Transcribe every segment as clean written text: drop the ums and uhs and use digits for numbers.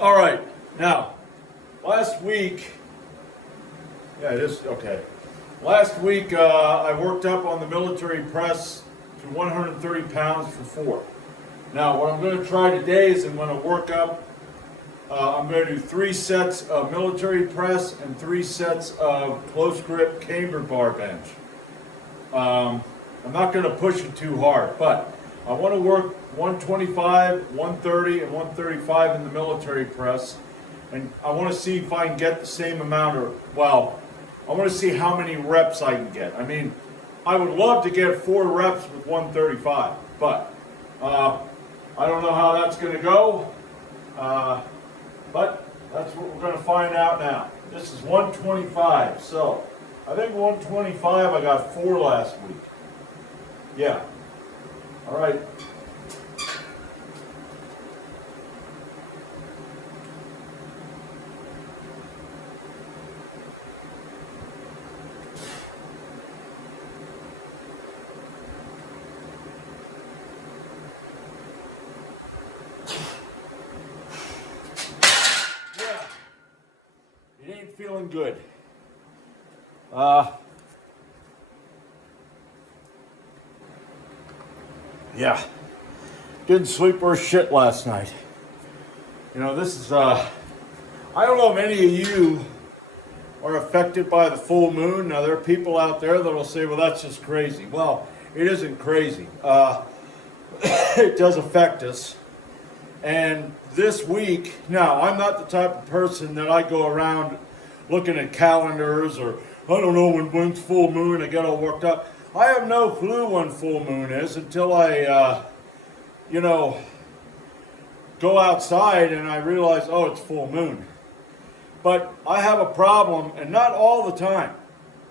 All right, now, last week, yeah, it is, okay. Last week, I worked up on the military press to 130 pounds for 4. Now, what I'm going to try today is I'm going to work up, I'm going to do 3 sets of military press and 3 sets of close grip cambered bar bench. I'm not going to push it too hard, but I want to work 125, 130, and 135 in the military press. And I want to see if I can get the same amount I want to see how many reps I can get. I mean, I would love to get 4 reps with 135, but I don't know how that's going to go. But that's what we're going to find out now. This is 125, so I think 125 I got 4 last week. Yeah. All right. Yeah. It ain't feeling good. Yeah. Didn't sleep worth shit last night. You know, this is, I don't know if any of you are affected by the full moon. Now, there are people out there that will say, well, that's just crazy. Well, it isn't crazy. It does affect us. And this week, now, I'm not the type of person that I go around looking at calendars or, I don't know, when's full moon, I get all worked up. I have no clue when full moon is until I, go outside and I realize, oh, it's full moon. But I have a problem, and not all the time,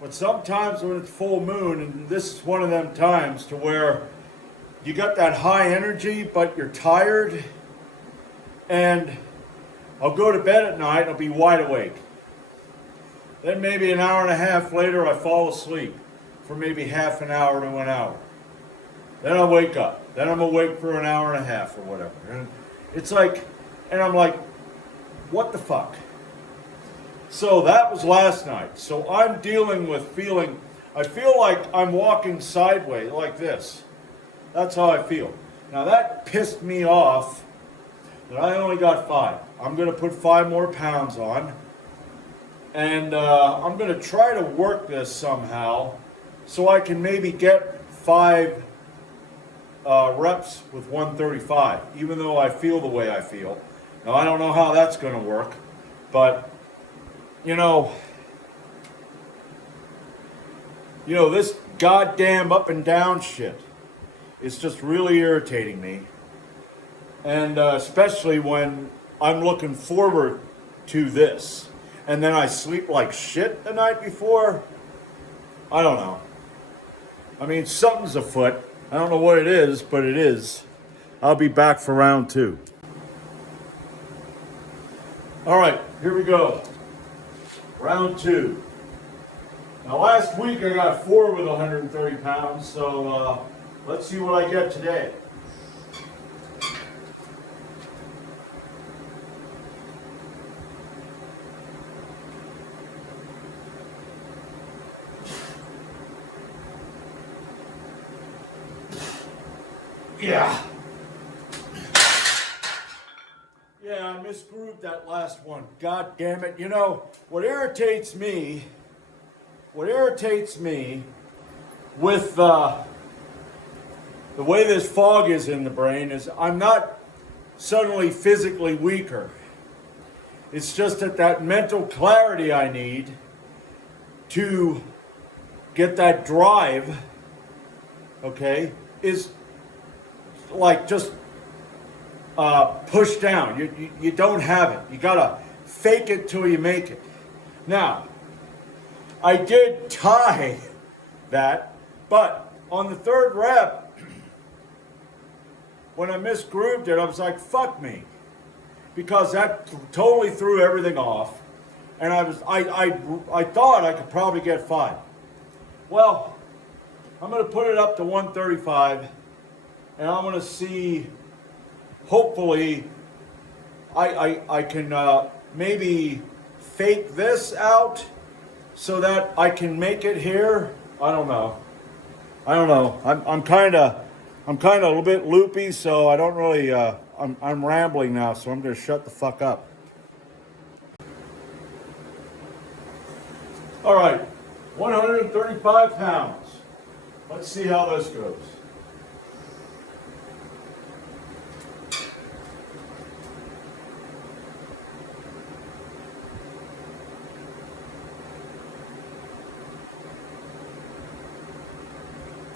but sometimes when it's full moon, and this is one of them times to where you got that high energy, but you're tired, and I'll go to bed at night, I'll be wide awake. Then maybe an hour and a half later, I fall asleep for maybe half an hour to an hour. Then I wake up. Then I'm awake for an hour and a half or whatever. And it's like, and I'm like, what the fuck? So that was last night. So I'm dealing with I feel like I'm walking sideways like this. That's how I feel. Now that pissed me off that I only got 5. I'm going to put 5 more pounds on. And I'm going to try to work this somehow so I can maybe get 5 reps with 135, even though I feel the way I feel. Now, I don't know how that's going to work, but, this goddamn up and down shit is just really irritating me. And especially when I'm looking forward to this. And then I sleep like shit the night before. I don't know. I mean, something's afoot. I don't know what it is, but it is. I'll be back for round 2. All right, here we go. Round 2. Now, last week I got 4 with 130 pounds, so let's see what I get today. Yeah. Yeah, I misgrooved that last one. God damn it. What irritates me with the way this fog is in the brain is I'm not suddenly physically weaker. It's just that mental clarity I need to get that drive, okay, is like just pushed down. You don't have it. You gotta fake it till you make it. Now, I did tie that, but on the 3rd rep, when I misgrooved it, I was like, fuck me. Because that totally threw everything off. And I thought I could probably get 5. Well, I'm going to put it up to 135, and I'm going to see, hopefully, I can maybe fake this out so that I can make it here. I don't know. I'm kind of a little bit loopy, so I don't really. I'm rambling now, so I'm going to shut the fuck up. All right, 135 pounds. Let's see how this goes.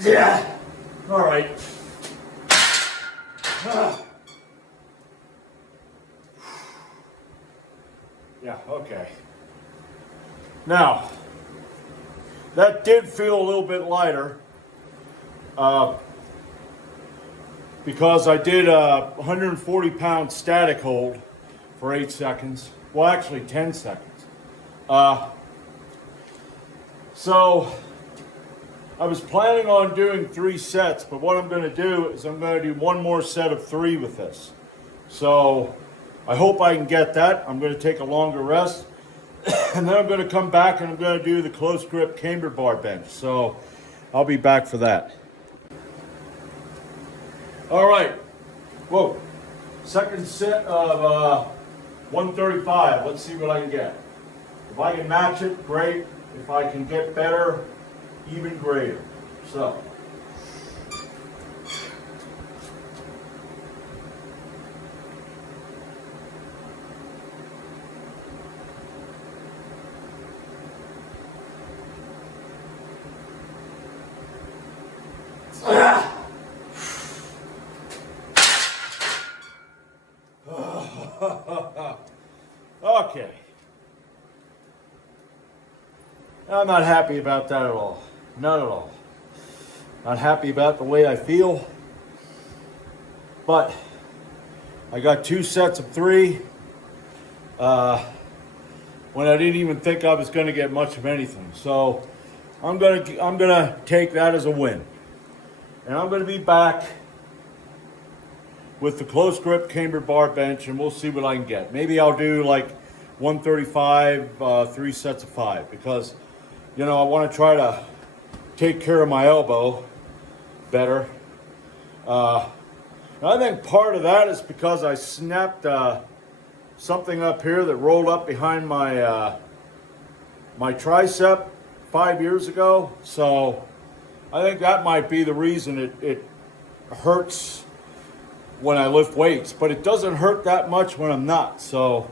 Yeah. All right. Yeah, okay. Now, that did feel a little bit lighter because I did a 140 pound static hold for 8 seconds. Well, actually 10 seconds. So I was planning on doing 3 sets, but what I'm going to do is I'm going to do one more set of 3 with this. So I hope I can get that. I'm going to take a longer rest. And then I'm going to come back and I'm going to do the close grip cambered bar bench. So I'll be back for that. All right. Whoa. Second set of 135. Let's see what I can get. If I can match it, great. If I can get better, even greater. So. Okay. I'm not happy about that at all. Not at all. Not happy about the way I feel. But I got 2 sets of 3 when I didn't even think I was going to get much of anything. So I'm gonna take that as a win. And I'm going to be back with the close grip cambered bar bench, and we'll see what I can get. Maybe I'll do like 135, 3 sets of 5, because, you know, I want to try to take care of my elbow better. I think part of that is because I snapped something up here that rolled up behind my my tricep 5 years ago. So I think that might be the reason it hurts when I lift weights, but it doesn't hurt that much when I'm not. So,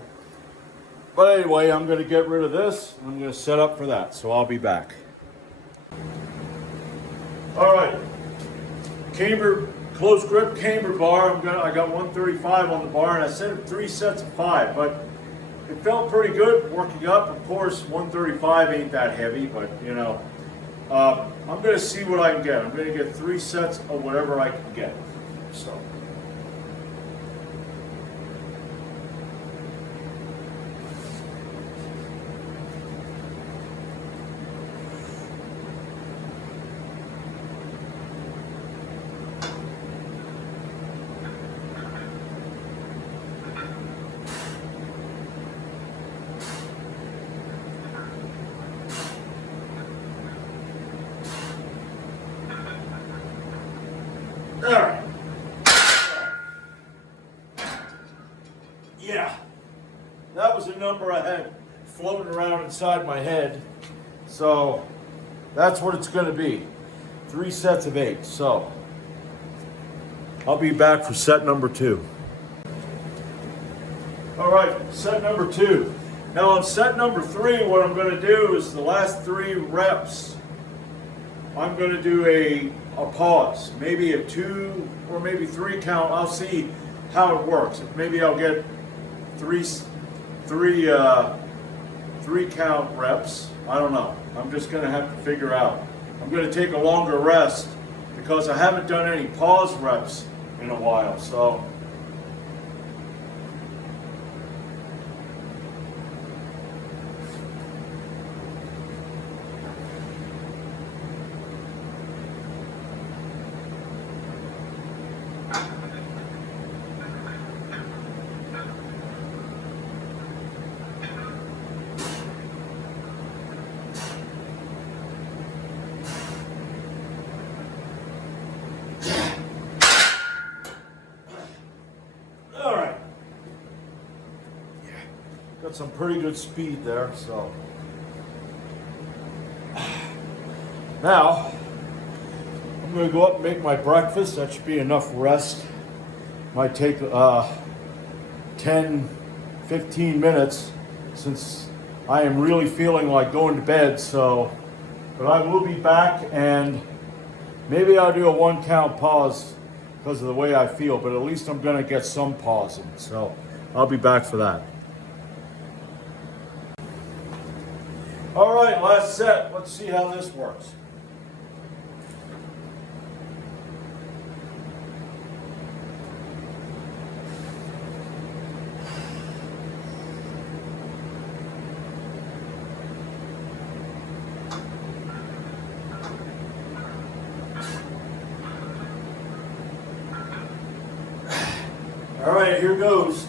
but anyway, I'm going to get rid of this. I'm going to set up for that. So I'll be back. All right, cambered, close grip cambered bar. I got 135 on the bar, and I set 3 sets of 5, but it felt pretty good working up. Of course, 135 ain't that heavy, but you know, I'm going to see what I can get. I'm going to get 3 sets of whatever I can get. So. All right. Yeah, that was a number I had floating around inside my head. So that's what it's going to be. 3 sets of 8. So I'll be back for set number 2. All right, set number 2. Now on set number 3, what I'm going to do is the last 3 reps, I'm going to do a pause, maybe a 2 or maybe 3 count. I'll see how it works. Maybe I'll get three count reps. I don't know. I'm just going to have to figure out. I'm going to take a longer rest because I haven't done any pause reps in a while. So. Got some pretty good speed there, so. Now, I'm gonna go up and make my breakfast. That should be enough rest. Might take 10, 15 minutes since I am really feeling like going to bed, so, but I will be back, and maybe I'll do a 1 count pause because of the way I feel, but at least I'm gonna get some pause in, so I'll be back for that. All right, last set. Let's see how this works. All right, here goes.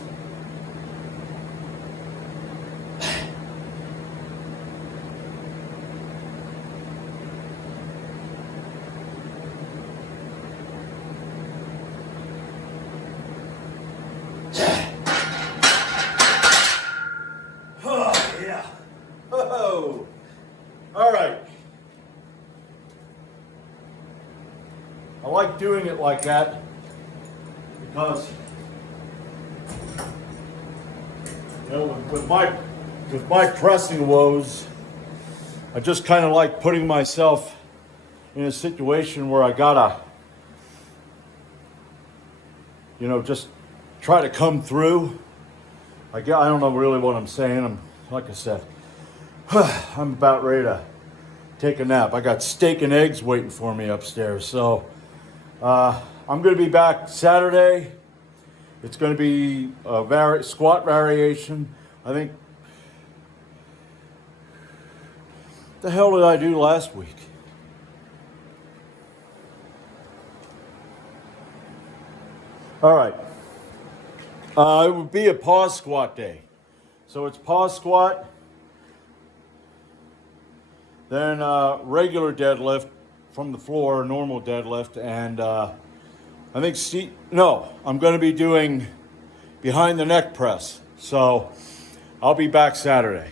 Oh, yeah. Oh. All right. I like doing it like that because, you know, with my pressing woes, I just kind of like putting myself in a situation where I gotta, you know, just try to come through. I don't know really what I'm saying. Like I said, I'm about ready to take a nap. I got steak and eggs waiting for me upstairs. So I'm going to be back Saturday. It's going to be a squat variation. I think, the hell did I do last week? All right. It would be a pause squat day. So it's pause squat, then regular deadlift from the floor, normal deadlift, and I think, I'm going to be doing behind the neck press. So I'll be back Saturday.